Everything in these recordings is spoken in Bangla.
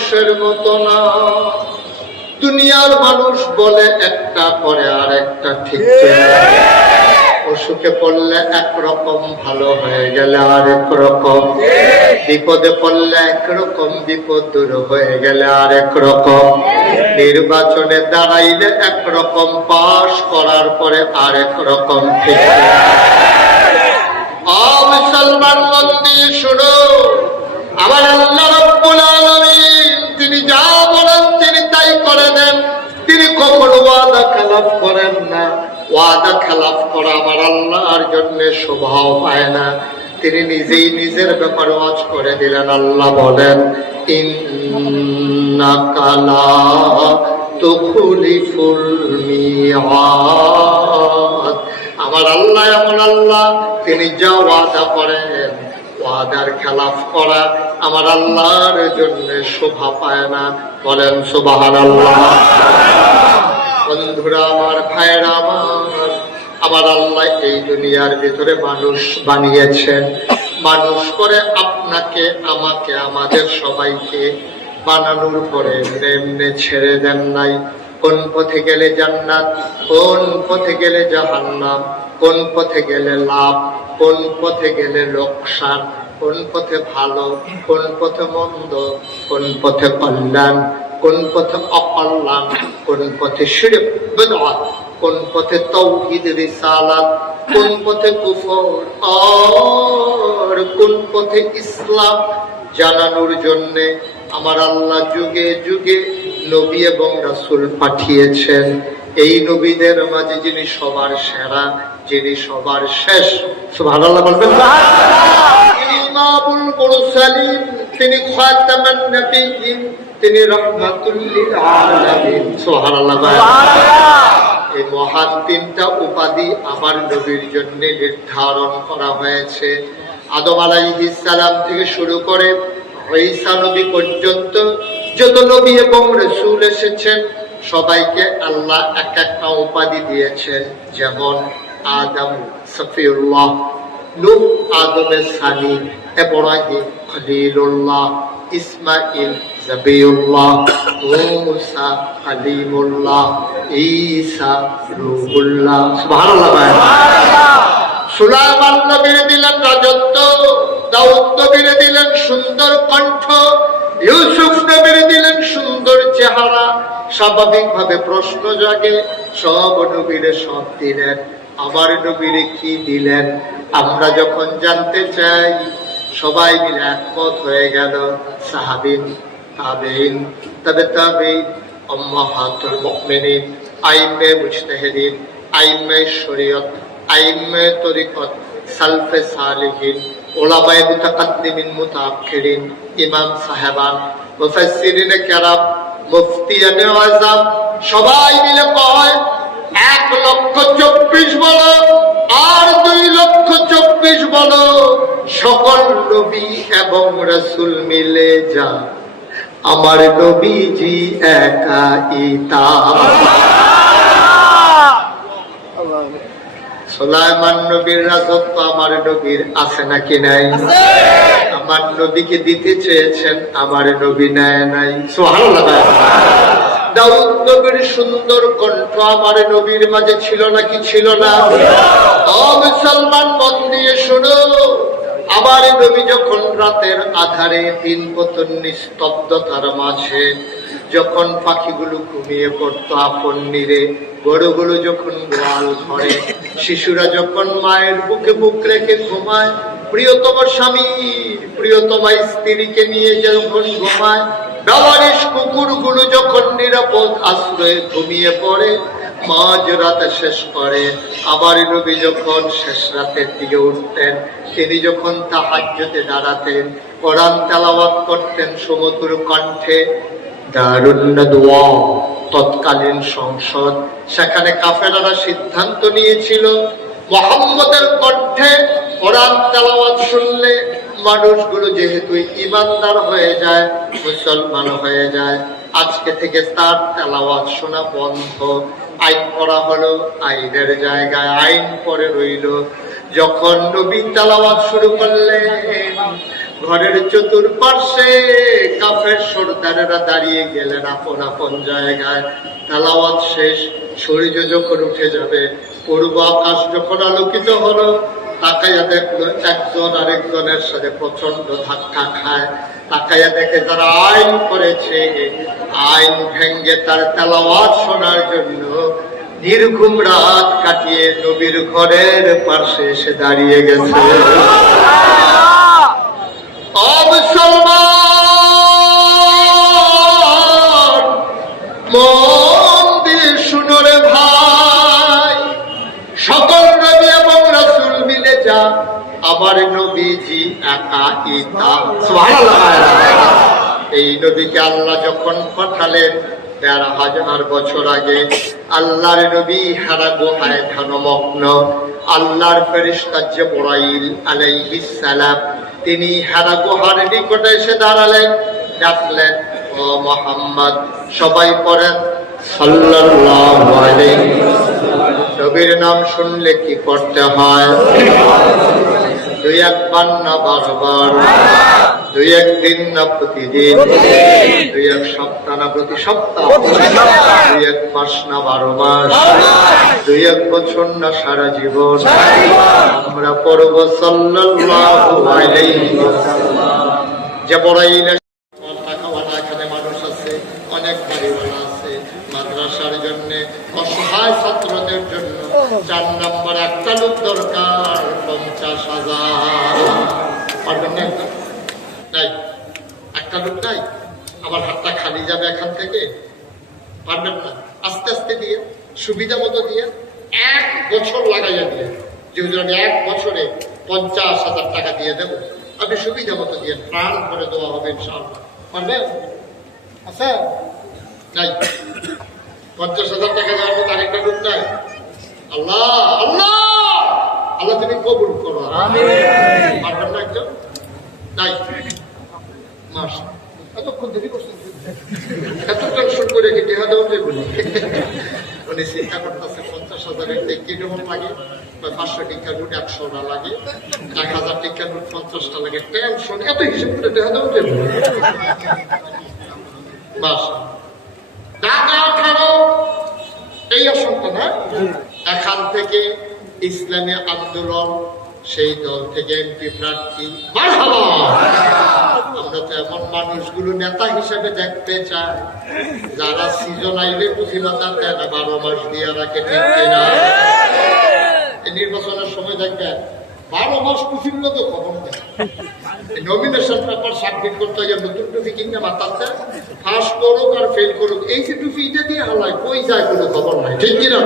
মানুষের মতো না। দুনিয়ার মানুষ বলে একটা, করে আর একটা, ঠিক কিনা? অসুখে পড়লে একরকম, ভালো হয়ে গেলে আরেক রকম, বিপদে পড়লে একরকম, বিপদ দূর হয়ে গেলে আরেক রকম, নির্বাচনে দাঁড়াইলে একরকম, পাশ করার পরে আরেক রকম, ঠিক মুসলমান মন দিয়ে শুনো, আমার আল্লাহ রাব্বুল আলামিন তিনি যা বলেন তিনি তাই করে দেন। তিনি কখনো ওয়াদা খেলাফ করেন না। ওয়াদা খেলাফ করা আমার আল্লাহর জন্য শোভাও পায় না। তিনি নিজেই নিজের ব্যাপারে ওয়াজ করে দিলেন। আল্লাহ বলেন, ইন্নাকা লা তুখলিফুল মিআদ। আমার আল্লাহ এমন আল্লাহ, তিনি যা ওয়াদা করেন, ওয়াদার খেলাফ করা আমার আল্লাহর জন্য শোভা পায় না। বলেন সুবহানাল্লাহ। বন্ধুরা আমার, ভাইরা আমার আল্লাহ এই দুনিয়ার ভিতরে মানুষ বানিয়েছেন। মানুষ করে আপনাকে, আমাকে, আমাদের সবাইকে বানানোর পরে এমনি ছেড়ে দেন নাই। কোন পথে গেলে জান্নাত, কোন পথে গেলে জাহান্নাম, কোন পথে গেলে লাভ, কোন পথে গেলে লোকসান, কোন পথে ভালো, কোন পথে মন্দ, কোন পথে কল্যাণ, কোন পথে অকল্যাণ, কোন পথে শিরক বিদআত, কোন পথে তাওহীদ রিসালাত, কোন পথে কুফর আর কোন পথে ইসলাম জানানোর জন্য আমার আল্লাহ যুগে যুগে নবী এবং রাসূল পাঠিয়েছেন। এই নবীদের মাঝে যিনি সবার সেরা, যিনি সবার শেষ, সুবহানাল্লাহ বলবেন না? তিনি ইমামুল মুরসালিন, তিনি খাতামুন নবিয়্যিন, তিনি রাহমাতুল লিল আলামিন, সুবহানাল্লাহ। এই মহান তিনটা উপাধি আমার নবীর জন্য নির্ধারণ করা হয়েছে। আদম আলাইহিস সালাম থেকে শুরু করে ঈসা নবী পর্যন্ত যত নবী এবং রাসূল এসেছেন সবাইকে আল্লাহ এক একটা উপাধি দিয়েছেন। যেমন আদম সফিউল্লাহ, নূহ আদমের সানি, ইব্রাহিম খলিলুল্লাহ, ইসমাইল জাবিউল্লাহ, মুসা কালিমুল্লাহ, ঈসা রূহুল্লাহ, সুবহানাল্লাহ। সুলাইমান নবীর দিলেন রাজত্ব, দাউদ নবীর দিলেন সুন্দর কণ্ঠ, ইউসুফ নবীর দিলেন সুন্দর চেহারা। স্বাভাবিকভাবে প্রশ্ন জাগে, সব নবীরে সব দিলেন, আমার নবীরে কি দিলেন? আমরা যখন জানতে চাই সবাই মিলে একমত হয়ে গেল। সাহাবীন, তাবেঈন, তবে তাবেঈন, উম্মাহাতুল মুমিনিন, আইম্মে মুজতাহিদিন, আইম্মে শরীয়ত, আইম্মে তরিকত, সালফে সালিহিন, উলামায়ে মুতাকাদ্দিমিন মুতাআখিরিন, ইমাম সাহেবান, মুফাসসিরিনে কেরাম, মুফতিয়ানে আযম সবাই মিলে কয় 1,24,000 বলো আর 2,24,000 বলো, সকল নবী এবং রাসূল মিলে যা আমার নবীজি একাই তা। সুলাইমান নবীর রাজত্ব আমার নবীর আছে নাকি নাই? আমার নবীকে দিতে চেয়েছেন, আমার নবী নেয় নাই, সুবহানাল্লাহ। দাউদ নবীর সুন্দর কণ্ঠ আমার নবীর মাঝে ছিল নাকি ছিল না? ও মুসলমান মন দিয়ে শোনো, আমার নবী যখন রাতের আধারে দিন পতন নিস্তব্ধতার মাঝে যখন পাখিগুলো ঘুমিয়ে পড়তো আপন নীরে, বড়গুলো যখন গোয়াল ঘরে, শিশুরা যখন মায়ের বুকে বুক রেখে ঘুমায়, প্রিয়তম স্বামী প্রিয়তমা স্ত্রীকে নিয়ে যখন ঘুমায়, ব্যবহারিক কুকুরগুলো যখন নিরাপদ আশ্রয়ে ঘুমিয়ে পড়ে, মাঝ রাতে শেষ করে আবার নবী যখন শেষ রাতের দিকে উঠতেন, তিনি যখন তাহাজ্জুদে দাঁড়াতেন, কোরআন তেলাওয়াত করতেন সুমধুর কণ্ঠে, দারুন নাদওয়া তৎকালীন সংসদ, সেখানে কাফেররা সিদ্ধান্ত নিয়েছিল মুহাম্মদের কণ্ঠে কোরআন তেলাওয়াত শুনলে মানুষগুলো যেহেতু ঈমানদার হয়ে যায়, মুসলমান হয়ে যায়, আজকে থেকে তার তেলাওয়াত শোনা বন্ধ। আইন করা হলো, আইনের জায়গায় আইন পরে রইল। যখন নবী তেলাওয়াত শুরু করলেন, ঘরের চতুর্পার্শ্বে কাফের সর্দারেরা দাঁড়িয়ে গেলেন আপন আপন জায়গায়। তেলাওয়াত শেষ, সূর্য যখন উঠে যাবে, পূর্ব আকাশ যখন আলোকিত হলো, তাকাইয়া দেখলো একজন আরেকজনের সাথে প্রচন্ড ধাক্কা খায়। তাকাইয়া দেখে যারা আইন করেছে, আইন ভেঙ্গে তার তেলাওয়াত শোনার জন্য নির্ঘুম রাত কাটিয়ে নবীর ঘরের পাশে এসে দাঁড়িয়ে গেছে। মুসলমান মন দিয়ে শুনো রে ভাই, সকল নবী এবং রাসূল মিলে যা, আমার নবীজি একা ইতা। সুবহানাল্লাহ। এই নবীকে আল্লাহ যখন পাঠালেন ১৩,০০০ বছর আগে, আল্লাহর নবী হারা গুহায় ধ্যানমগ্ন। আল্লাহর ফেরেশতা জিবরাইল আলাইহিস সালাম তিনি হারা গুহার নিকটে এসে দাঁড়ালেন, ডাকলেন, ও মুহাম্মদ। সবাই পড়েন সাল্লাল্লাহু আলাইহি ওয়াসাল্লাম। নবীর নাম শুনলে কি করতে হয়? দুই একবার না বারবার, দুই একদিন না প্রতিদিন, দুই এক সপ্তাহ না প্রতি সপ্তাহ, দুই এক মাস না ১২ মাস, দুই এক বছর না সারা জীবন আমরা পড়ব সাল্লাল্লাহু আলাইহি ওয়াসাল্লাম। জিবরাইল এখানে মানুষ আছে, অনেক বাড়িওয়ালা আছে, মাদ্রাসার জন্য অসহায় ছাত্রদের জন্য ৪ নম্বর একটা লোক দরকার ৫০,০০০। পারবেন না? নাই, একটা লোক নাই। আমার হাতটা খালি যাবে এখান থেকে, পারবেন না। আস্তে আস্তে দিয়ে, সুবিধা মতো দিয়ে, ১ বছর লাগাইয়া দিয়ে, যেহেতু আমি ১ বছরে ৫০,০০০ টাকা দিয়ে দেবো, আপনি সুবিধা মতো দিয়ে প্রাণ করে দেওয়া হবে ইনশাআল্লাহ। পারবেন? আচ্ছা, নাই ৫০,০০০ টাকা দেওয়ার মতো আরেকটা লোক নাই। আল্লাহ আল্লাহ আল্লাহ তুমি কবুল করো। পারবেন না একজন? নাই। মাস এতক্ষণ দেরি করছেন, এত টেনশন করে কি টেহা দেওয়া যায় বলি? উনি চিন্তা করতেছে ৫০,০০০ কিরকম লাগে, ৫০০ টিকার নোট ১০০টা লাগে, ১,০০০ টিকার নোট ৫০টা লাগে। টেনশন, এত হিসেব করে টেহা দেওয়া যায় বলি? বাস ঢাকা ১৮ এই আশঙ্কা না। এখান থেকে ইসলামী আন্দোলন, সেই দল থেকে এমপি প্রার্থী। মারহাবা। আমরা তো এমন মানুষগুলো নেতা হিসেবে দেখতে চাই যারা সিজন আইলে পুঁথিমাতা দেয় না, ১২ মাস দিয়ে রাখে, ঠিক কিনা? নির্বাচনের সময় দেখবেন ১২ মাস পুঁথির লোকে খবর দেয়। নমিনেশন পেপার সাবমিট করতে গিয়ে নতুন টুপি কিনে মাতাতে, পাস করুক আর ফেল করুক, এই যে টুপি এটা দিয়ে হালায়, কই যায় কোনো খবর নাই, ঠিক কিনা?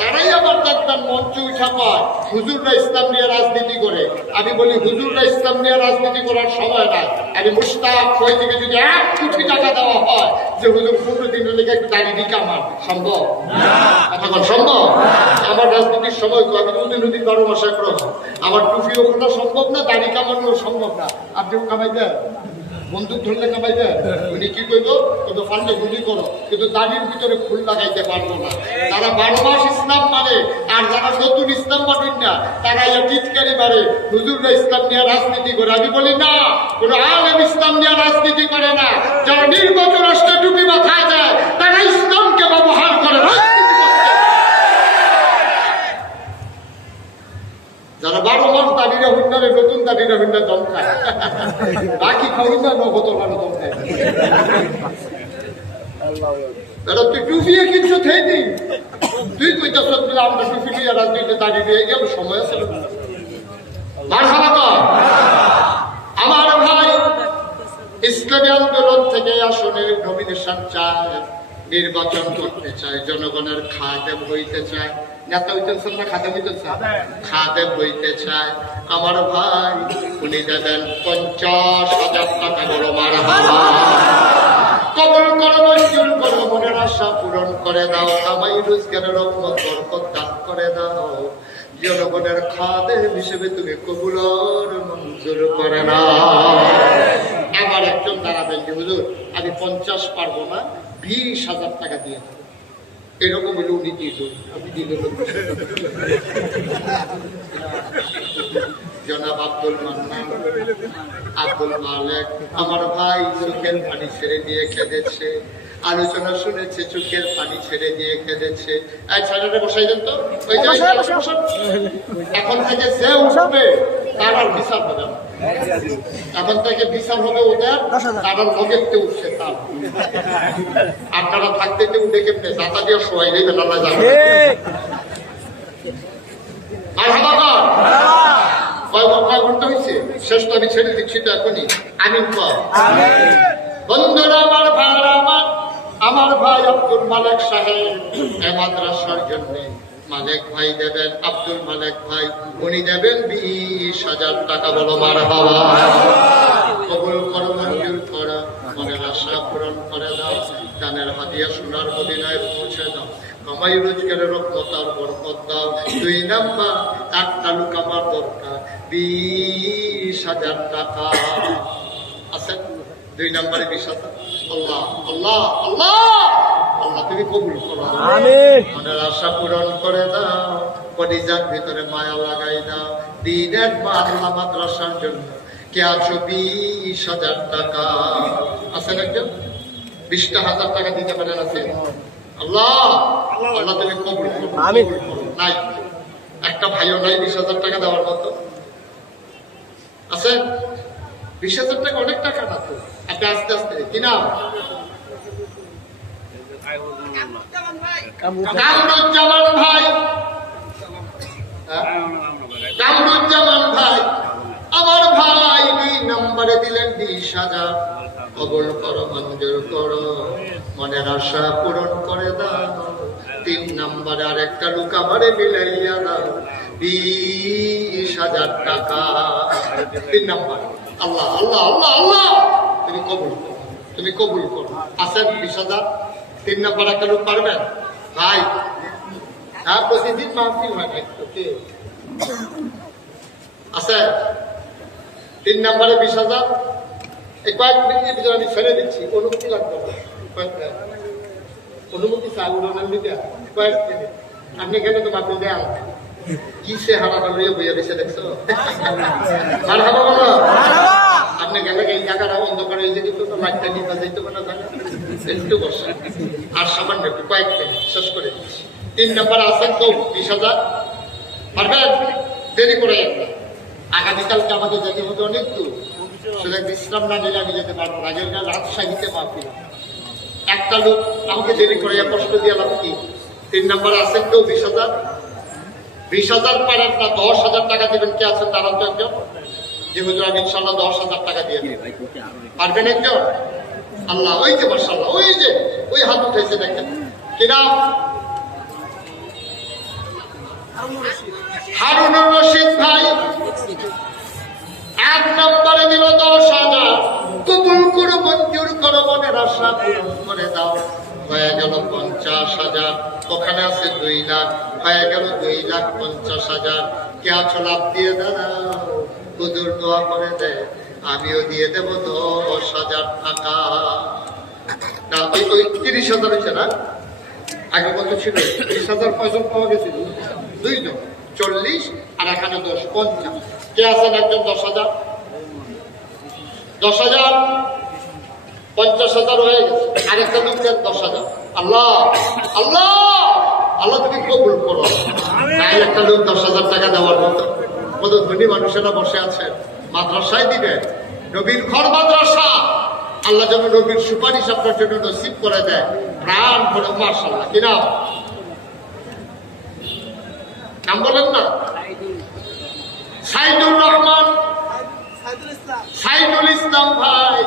তারাই আবার দেখবেন মঞ্চে উঠা পায় হুজুররা ইসলাম নিয়ে রাজনীতি করে। আমি বলি হুজুররা ইসলাম নিয়ে রাজনীতি করার সময় নাই। আমি মুশতাক হয়ে থেকে যদি ১ কোটি টাকা দেওয়া হয় যে হুজুর ১৫ দিনের লেগে একটু দাঁড়িয়ে দিকে, আমার সম্ভব? এখন সম্ভব? আমার রাজনীতির সময় তো আমি নদীর ১২ মাসে করব, আমার টুপিও খোলা সম্ভব না, দাড়ি কামানো সম্ভব না। আপনিও কামাই দেন, বন্দুক ধরলে কামাই দেন। উনি কি করব? কিন্তু ফান্ডে গুলি করো, কিন্তু দাড়ির ভিতরে ফুল লাগাইতে পারবো না। তারা ১২ মাস ইসলাম মানে, আর যারা নতুন ইসলাম মানেন না তারা টিটকারি মারে হুজুররা ইসলাম নিয়ে রাজনীতি করে। আমি বলি না, কোন আলেম ইসলাম নিয়ে রাজনীতি করে না। যারা নির্বাচন আসলে টুপি মাথায় যায় তারা ইসলামকে ব্যবহার করে রাজনীতি করতে। যারা ১২ মাস দাঁড়িয়ে হুন্ডারে, নতুন দাঁড়িয়ে হুন্ডা দম খায়, বাকি খাই না, নগদ দম খায়। তুই টুপিয়ে কিছু থেই, তুই কইতাছ আমরা টুপি নিয়ে রাজনীতি দাঁড়িয়ে দিয়ে গেল, সময় আছে। আমার ভাই ইসলামী আন্দোলন থেকে আসনের নমিনেশন চায়, নির্বাচন করতে চায়, জনগণের খাদেম হইতে চায়। নেতা হইতেছেন না, খাদেম হইতেছেন, খাদেম হইতে চায়। আমার ভাই উনি দেবেন ৫০,০০০ টাকা। বড় মারহাবা। কবুল করো, মঞ্জুর করো, মনের আশা পূরণ করে দাও, কামাই রোজগারের রহমত বরকত দান করে দাও। জনগণের খাদেম হিসেবে তুমি কবুল মঞ্জুর করে নাও। আবার একজন দাঁড়াবেন যে হুজুর আমি ৫০ পারবো না, ২০,০০০ টাকা দিয়ে দেবো। এরকম হলে উনি দিল, আমি দিল। জনাব আব্দুল মান্নান, আব্দুল মালেক, আমার ভাই চোখের পানি ছেড়ে দিয়ে কেঁদেছে। আলোচনা শুনেছে, চোখের পানি ছেড়ে দিয়ে কেঁদেছে। এই ছেলেটা বসাই দেন তো, ওই যে এখন থেকে যে উঠবে তার আর বিচার হবে না। এখন থেকে বিচার হবে ওদের, তার আর লগে উঠছে তার। আপনারা থাকতে উঠে কেমনে দাতা দিয়ে সবাই নেবেন, আল্লাহ জানে। আর হাবা কয় ঘন্টা হয়েছে? শেষ তো আমি ছেড়ে দিচ্ছি তো এখনই। আমিন কর। বন্ধুরা আমার, ভাইরা আমার ভাই আব্দুল মালেক সাহেব এই মাদ্রাসার জন্য মালেক ভাই দেবেন, আব্দুল মালেক ভাই উনি দেবেন 20,000 টাকা। বলো মারহাবা। কবুল করো, মঞ্জুর করো, মনের আশা পূরণ করে দাও। দানের হাদিয়া সোনার মদিনায় পৌঁছে দাও। কামাই রোজগারের রহমতার বরকত দাও। 2 নাম্বার এক তালুক আমার দরকার 20,000 টাকা আছে। 2 নম্বরে 20,000। আল্লাহ আল্লাহ আল্লাহ আল্লাহ তুমি কবুল করো, মনের আশা পূরণ করে দাও। কলিজার ভিতরে মায়া লাগাই দাও। দিনের বাংলা মাদ্রাসার জন্য কে আছো 20,000 টাকা আছেন? একজন 20,000 টাকা দিতে পারেন? আছে? আল্লাহ আল্লাহ তুমি কবুল করো। নাই একটা ভাইও নাই 20,000 টাকা দেওয়ার মতো? আছে? 20,000 টাকা অনেক টাকা না তো? আপনি আস্তে আস্তে কি নাম? কামরুজ্জামান ভাই। কামরুজ্জামান ভাই আমার ভাই 2 নম্বরে দিলেন 20,000। কবুল করো, মঞ্জুর করো, মনের আশা পূরণ করে দাও। 3 নম্বরে আর একটা লোক আমারে মিলাইয়া দাও 20,000 টাকা। 3 নম্বর। আল্লাহ আল্লাহ আল্লাহ আল্লাহ তুমি কবুল করো, তুমি কবুল করো। আছেন 20,000? 3 নম্বর একটা লোক পারবেন ভাই? হ্যাঁ, প্রতিদিন মাহফিল হয় না কে আছে? 3 নম্বরে 20,000। এই কয়েক মিনিটের ভিতরে আমি ছেড়ে দিচ্ছি। অনুমতি লাগবে, অনুমতি চাই উড়ানোর দিকে কয়েক মিনিট। আপনি কেন তো মাহফিল দেয়া কি সে হারাটা লইয়া বইয়া দিছে দেখছো? মারহাবা বলো। আপনি গেলে এই জায়গাটা অন্ধকার হয়ে যেত তো, লাইটটা নিতে যাইতে পারে না, একটু বসে আর সামান্য একটু কয়েক মিনিট শেষ করে দিচ্ছি। 3 নম্বর আছেন তো 20,000 পারবেন? দেরি করে আগামীকালকে আমাদের যেতে হবে অনেক দূর। সেটা বিশ্রাম না নিলে আমি যেতে পারবো না। আগের রাজশাহীতে মাহফিল। একটা লোক আমাকে দেরি করে কষ্ট দিয়ে লাভ কি? 3 নম্বর আছেন কেউ 20,000? 20,000 পারেন না, 10,000 টাকা দেবেন। কে আছেন? তারা তো একজন যে হুজুর আমি ইনশাল্লাহ 10,000 টাকা দিয়ে দেব। পারবেন একজন? আল্লাহ, ওই যে মাশাআল্লাহ, ওই যে ওই হাত উঠেছে দেখেন কি নাম? হারুনুর রশিদ ভাই 1 নম্বরে দিল 10,000। কবুল করো, মঞ্জুর করো, মনের আশা পূরণ করে দাও। হয়ে গেল 50,000। ওখানে আছে 2 লাখ, হয়ে গেল 2,50,000। কে আছো? লাভ দিয়ে দাঁড়াও, হুজুর দোয়া করে দেয়, আমিও দিয়ে দেব 10,000 টাকা। ওই 30,000 হয়েছে না? আগে কত ছিল? 30,000 কয়জন পাওয়া গেছিল? 2 জন, 40 আর এখানে 10, 50। কে আছেন একজন 10,000? 10,000 50,000 হয়ে গেছে। আরেকটা লোক দেন 10,000। আল্লাহ আল্লাহ আল্লাহ তুমি কবুল করো। তাই একটা লোক 10,000 টাকা দেওয়ার মতো কত ধনী মানুষেরা বসে আছে। মাদ্রাসায় দিবেন, নবীর ঘর মাদ্রাসা। আল্লাহ যেন নবীর সুপারিশ আপনার জন্য নসিব করে দেয়। প্রাণ ভরে মাশাআল্লাহ। কি নাম? নাম বলেন না। সাইদুর রহমান, সাইদুল ইসলাম ভাই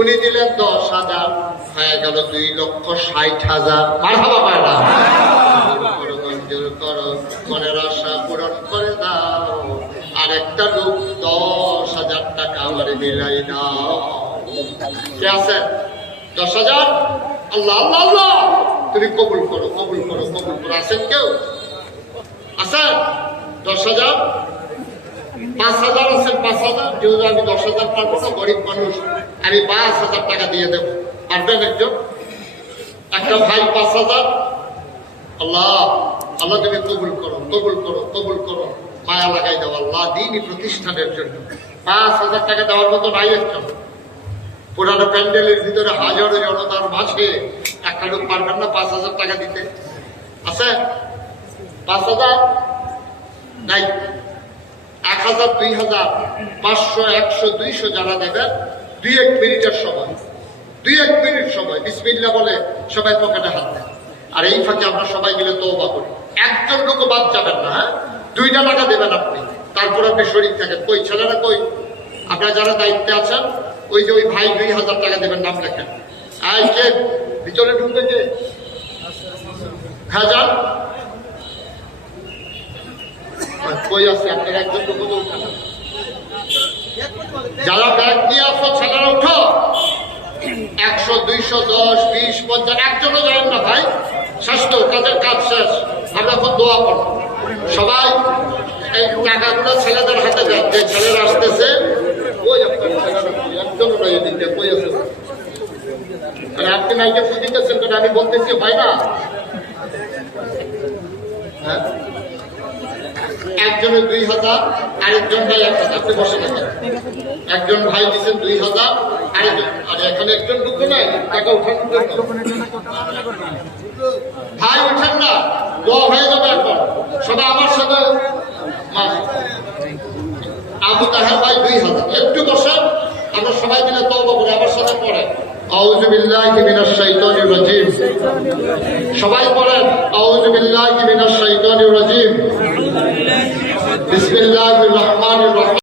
উনি দিলেন 10,000। হয়ে গেল 2,60,000। মারহাবা পায়রা। মঞ্জুর করো, মনের আশা পূরণ করে দাও। আর একটা লোক 10,000 টাকা আমার মিলাই দাও। কে আছেন? 10,000। আল্লাহ আল্লাহ আল্লাহ তুমি কবুল করো, কবুল করো, কবুল করো। আছেন কেউ? আছেন? 10,000। 5,000 আছেন? 5,000। যেহেতু আমি 10,000 পারবো না, গরিব মানুষ, আমি 5,000 টাকা দিয়ে দেবো। পারবেন একজন? একটা ভাই 5,000। আল্লাহ আল্লাহ তুমি কবুল করো, কবুল করো, কবুল করো। মায়া লাগাই দাও আল্লাহ দ্বীনি প্রতিষ্ঠানের জন্য। 5,000 টাকা দেওয়ার মতো নাই একজন। পুরানো প্যান্ডেলের ভিতরে হাজারো জনতার মাঝে একটা লোক পারবেন না 5,000 টাকা দিতে? আছে 5,000? নাই। 1,000, 2,000, 500, 100, 200 যারা দেবেন 2-1 মিনিটের সময়, 2-1 মিনিট সময় বিসমিল্লাহ বলে সবাই পকেটে হাত দেন। আর এই ফাঁকে আমরা সবাই মিলে তওবা করি। একজন লোক বাদ যাবেন না। হ্যাঁ, 2টা টাকা দেবেন আপনি, তারপর আপনি শরীর থাকেন। কই ছেলেরা কই? আপনারা যারা দায়িত্বে আছেন ওই যে ওই ভাই 2,000 টাকা দেবেন, নাম লেখেন। আই কে ভিতরে ঢুকবে কে? হ্যাঁ যান। কই আছে আপনারা? একজন লোক উঠান। যারা ব্যাগ নিয়ে আসো ছেলেরা উঠো। 100, 200, 10, 20, 50 একজনও যাবেন না ভাই। শেষ তো, কাজের কাজ শেষ। আমরা এখন দোয়া করব। সবাই এই টাকাগুলো ছেলেদের হাতে দেন। যে ছেলেরা আসতেছে ওই আপনার ছেলেরা একজন দিতে কই আছে? আপনি নাইকে বুঝিতেছেন কেন? আমি বলতেছি হয় না। হ্যাঁ, একজনের 2,000, আরেকজন ভাই 1,000। আপনি বসে থাকেন। একজন ভাই দিচ্ছেন 2,000, আরেকজন। আর এখানে একজন ঢুকবে নাই টাকা উঠানোর জন্য। ভাই উঠেন না, দোয়া হয়ে যাবে এখন। সবাই আমার সাথে আবু তাহের ভাই 2,000। একটু বসেন, আমরা সবাই মিলে তওবা করি। আমার সাথে পড়ে আউযু বিল্লাহি মিনাশ শাইতানির রাজিম। সবাই পড়েন আউযু বিল্লাহি মিনাশ শাইতানির রাজিম। বিসমিল্লাহির রহমানির রহিম।